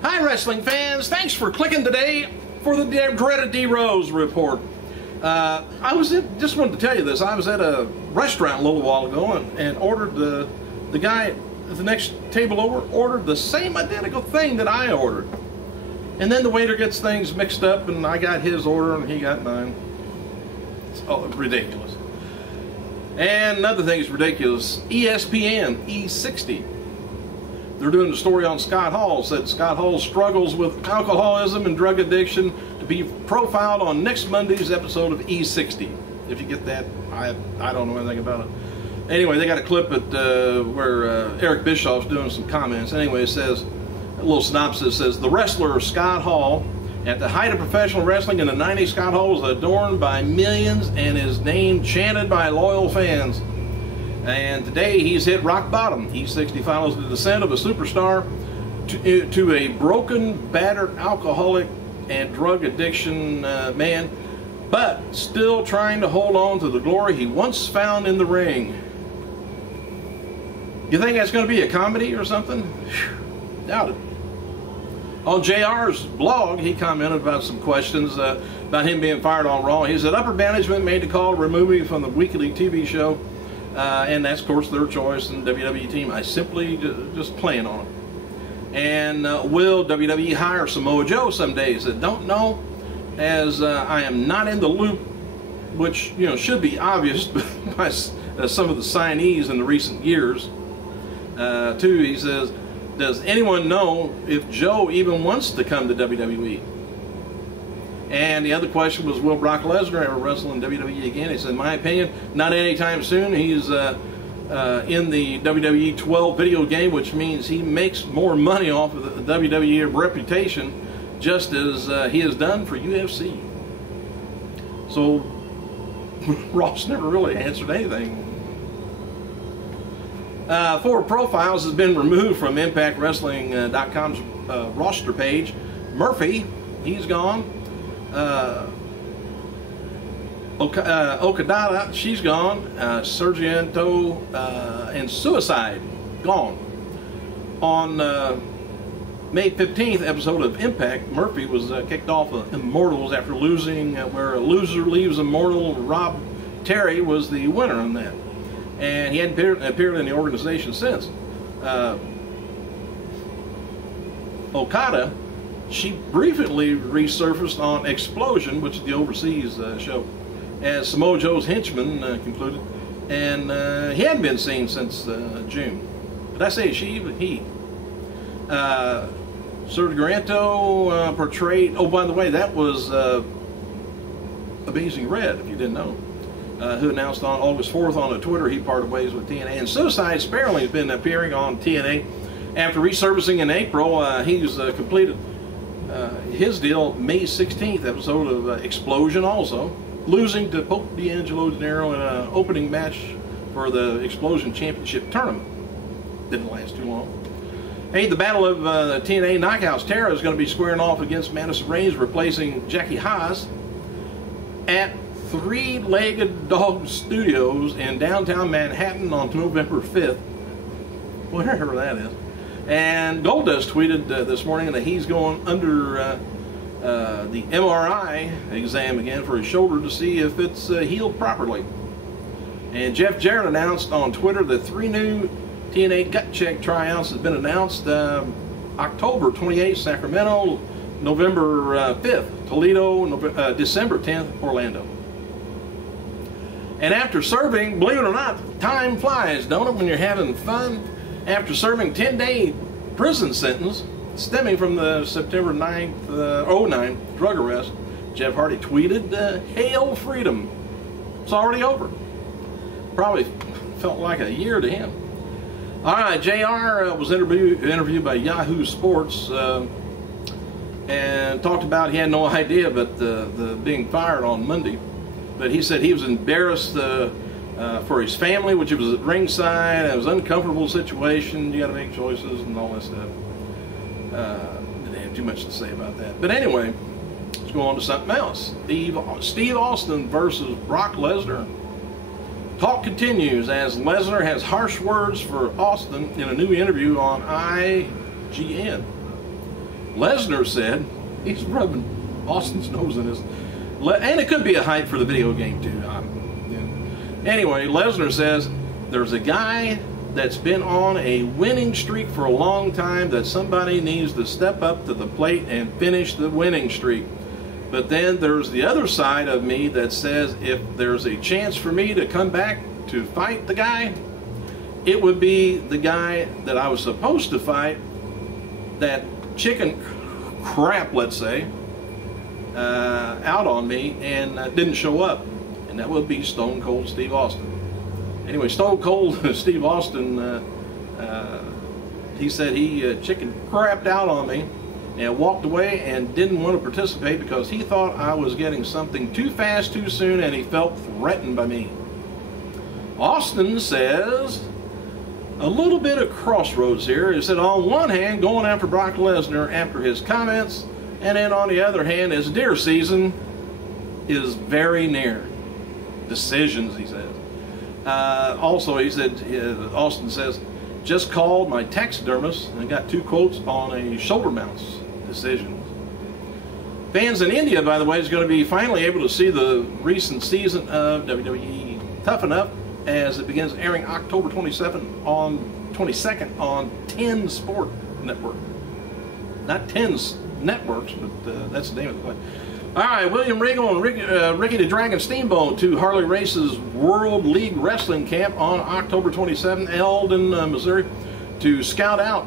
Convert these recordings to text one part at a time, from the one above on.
Hi wrestling fans, thanks for clicking today for the dreaded D-Rose report. Just wanted to tell you this. I was at a restaurant a little while ago and ordered the guy at the next table over ordered the same identical thing that I ordered. And then the waiter gets things mixed up and I got his order and he got mine. It's ridiculous. And another thing is ridiculous. ESPN, E60. They're doing a story on Scott Hall. Said Scott Hall struggles with alcoholism and drug addiction to be profiled on next Monday's episode of E60. If you get that, I don't know anything about it. Anyway, they got a clip at where Eric Bischoff's doing some comments. Anyway, it says, a little synopsis says, the wrestler Scott Hall, at the height of professional wrestling in the 90s, Scott Hall was adorned by millions and his name chanted by loyal fans. And today he's hit rock bottom. E60 follows the descent of a superstar to a broken, battered, alcoholic, and drug addiction man, but still trying to hold on to the glory he once found in the ring. You think that's going to be a comedy or something? Whew, doubt it. On JR's blog, he commented about some questions about him being fired on Raw. He said, upper management made the call to remove me from the weekly TV show. And that's, of course, their choice and WWE team. I simply just plan on it. And will WWE hire Samoa Joe some days? I don't know, as I am not in the loop, which should be obvious by some of the signees in the recent years. Too, he says, does anyone know if Joe even wants to come to WWE? And the other question was, will Brock Lesnar ever wrestle in WWE again? He said, in my opinion, not anytime soon. He's in the WWE 12 video game, which means he makes more money off of the WWE reputation, just as he has done for UFC. So Ross never really answered anything. Four profiles has been removed from ImpactWrestling.com's roster page. Murphy, he's gone. Okada, she's gone. Sargento and Suicide, gone. On May 15th episode of Impact, Murphy was kicked off of Immortals after losing, where a loser leaves Immortal. Rob Terry was the winner on that. And he hadn't appeared in the organization since. Okada, she briefly resurfaced on Explosion, which is the overseas show, as Samoa Joe's henchman concluded, and he hadn't been seen since June. Did I say she? He. Sergio Garanto portrayed. Oh, by the way, that was Amazing Red, if you didn't know, who announced on August 4th on Twitter he parted ways with TNA. And Suicide Sparrowing has been appearing on TNA after resurfacing in April. He's completed his deal May 16th episode of Explosion, also losing to Pope D'Angelo De Niro in an opening match for the Explosion Championship tournament. Didn't last too long. Hey, the Battle of TNA Knockouts, Tara is going to be squaring off against Madison Rayne, replacing Jackie Haas at Three-Legged Dog Studios in downtown Manhattan on November 5th, whatever that is. And Goldust tweeted this morning that he's going under the MRI exam again for his shoulder to see if it's healed properly. And Jeff Jarrett announced on Twitter that 3 new TNA gut check tryouts has been announced. October 28th, Sacramento; November 5th, Toledo; December 10th, Orlando. And after serving, believe it or not, time flies, don't it, when you're having fun? After serving 10-day prison sentence stemming from the September 9th, 09 drug arrest, Jeff Hardy tweeted, "Hail freedom." It's already over. Probably felt like a year to him. All right, JR was interviewed by Yahoo Sports and talked about he had no idea about the being fired on Monday. But he said he was embarrassed for his family, which was at ringside. It was an uncomfortable situation. You got to make choices and all that stuff. Didn't have too much to say about that. But anyway, let's go on to something else. Steve Austin versus Brock Lesnar. Talk continues as Lesnar has harsh words for Austin in a new interview on IGN. Lesnar said, he's rubbing Austin's nose in his, and it could be a hype for the video game too. Anyway, Lesnar says there's a guy that's been on a winning streak for a long time that somebody needs to step up to the plate and finish the winning streak. But then there's the other side of me that says if there's a chance for me to come back to fight the guy, it would be the guy that I was supposed to fight, that chicken crap, let's say, out on me and didn't show up. And that would be Stone Cold Steve Austin. Anyway, Stone Cold Steve Austin, he said he chicken crapped out on me and walked away and didn't want to participate because he thought I was getting something too fast, too soon, and he felt threatened by me. Austin says a little bit of crossroads here. He said on one hand, going after Brock Lesnar after his comments, and then on the other hand, his deer season is very near. Decisions, he says. Also, he said, Austin says, just called my taxidermist and got 2 quotes on a shoulder mounts decision. Fans in India, by the way, is going to be finally able to see the recent season of WWE Tough Enough as it begins airing October 22nd on 10 Sport Network. Not 10 networks, but that's the name of the play. All right, William Regal and Ricky the Dragon Steamboat to Harley Race's World League Wrestling Camp on October 27th, Eldon, Missouri, to scout out,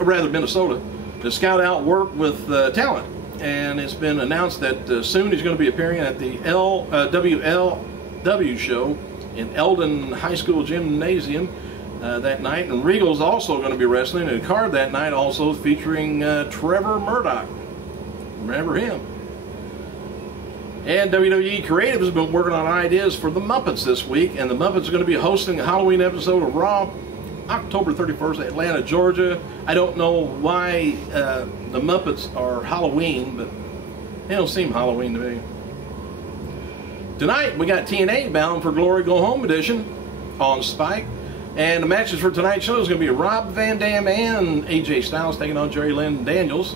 Minnesota, to scout out work with talent. And it's been announced that soon he's going to be appearing at the WLW show in Eldon High School Gymnasium that night. And Regal's also going to be wrestling in a card that night, also featuring Trevor Murdoch. Remember him. And WWE Creative has been working on ideas for the Muppets this week, and the Muppets are going to be hosting a Halloween episode of Raw October 31st, Atlanta, Georgia. I don't know why the Muppets are Halloween, but they don't seem Halloween to me. Tonight we got TNA Bound for Glory Go Home edition on Spike, and the matches for tonight's show is going to be Rob Van Dam and AJ Styles taking on Jerry Lynn Daniels.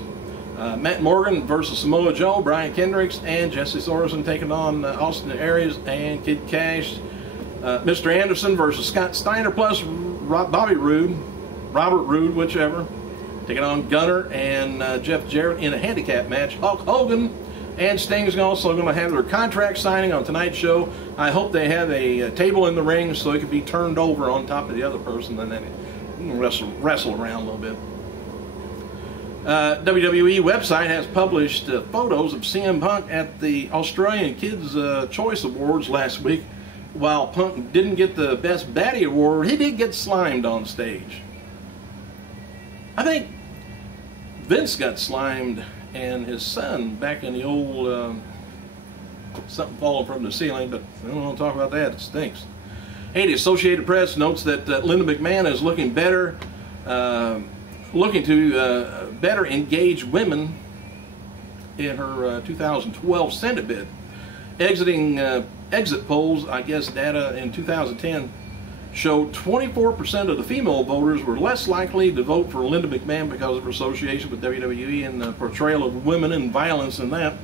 Matt Morgan versus Samoa Joe, Brian Kendricks, and Jesse Sorensen taking on Austin Aries and Kid Cash. Mr. Anderson versus Scott Steiner plus Robert Roode, whichever, taking on Gunner and Jeff Jarrett in a handicap match. Hulk Hogan and Sting's also going to have their contract signing on tonight's show. I hope they have a table in the ring so it can be turned over on top of the other person and then wrestle around a little bit. WWE website has published photos of CM Punk at the Australian Kids' Choice Awards last week. While Punk didn't get the Best Baddie Award, he did get slimed on stage. I think Vince got slimed and his son back in the old something falling from the ceiling, but I don't want to talk about that. It stinks. Hey, the Associated Press notes that Linda McMahon is looking better. Looking to better engage women in her 2012 Senate bid. Exit polls, I guess data in 2010, showed 24% of the female voters were less likely to vote for Linda McMahon because of her association with WWE and the portrayal of women and violence in that.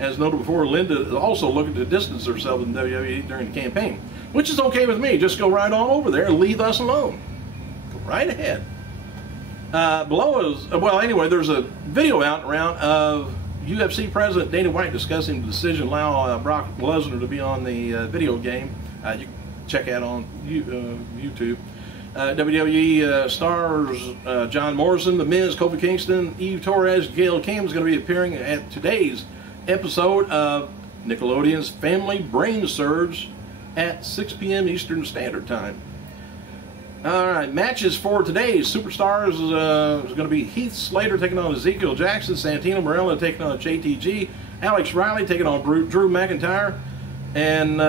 As noted before, Linda is also looking to distance herself from WWE during the campaign, which is okay with me. Just go right on over there and leave us alone. Go right ahead. Below is, well, anyway, there's a video out and around of UFC President Dana White discussing the decision to allow Brock Lesnar to be on the video game. You can check out on YouTube. WWE stars John Morrison, The Miz, Kofi Kingston, Eve Torres, Gail Kim is going to be appearing at today's episode of Nickelodeon's Family Brain Surge at 6 p.m. Eastern Standard Time. Alright, matches for today's Superstars is going to be Heath Slater taking on Ezekiel Jackson, Santino Marella taking on JTG, Alex Riley taking on Drew McIntyre, and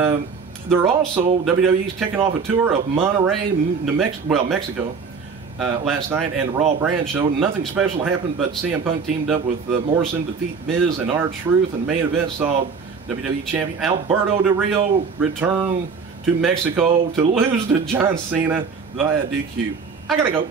they're also, WWE's kicking off a tour of Monterrey, Mexico last night, and the Raw brand show. Nothing special happened, but CM Punk teamed up with Morrison to defeat Miz and R-Truth, and main event saw WWE champion Alberto Del Rio return to Mexico to lose to John Cena via DQ. I gotta go.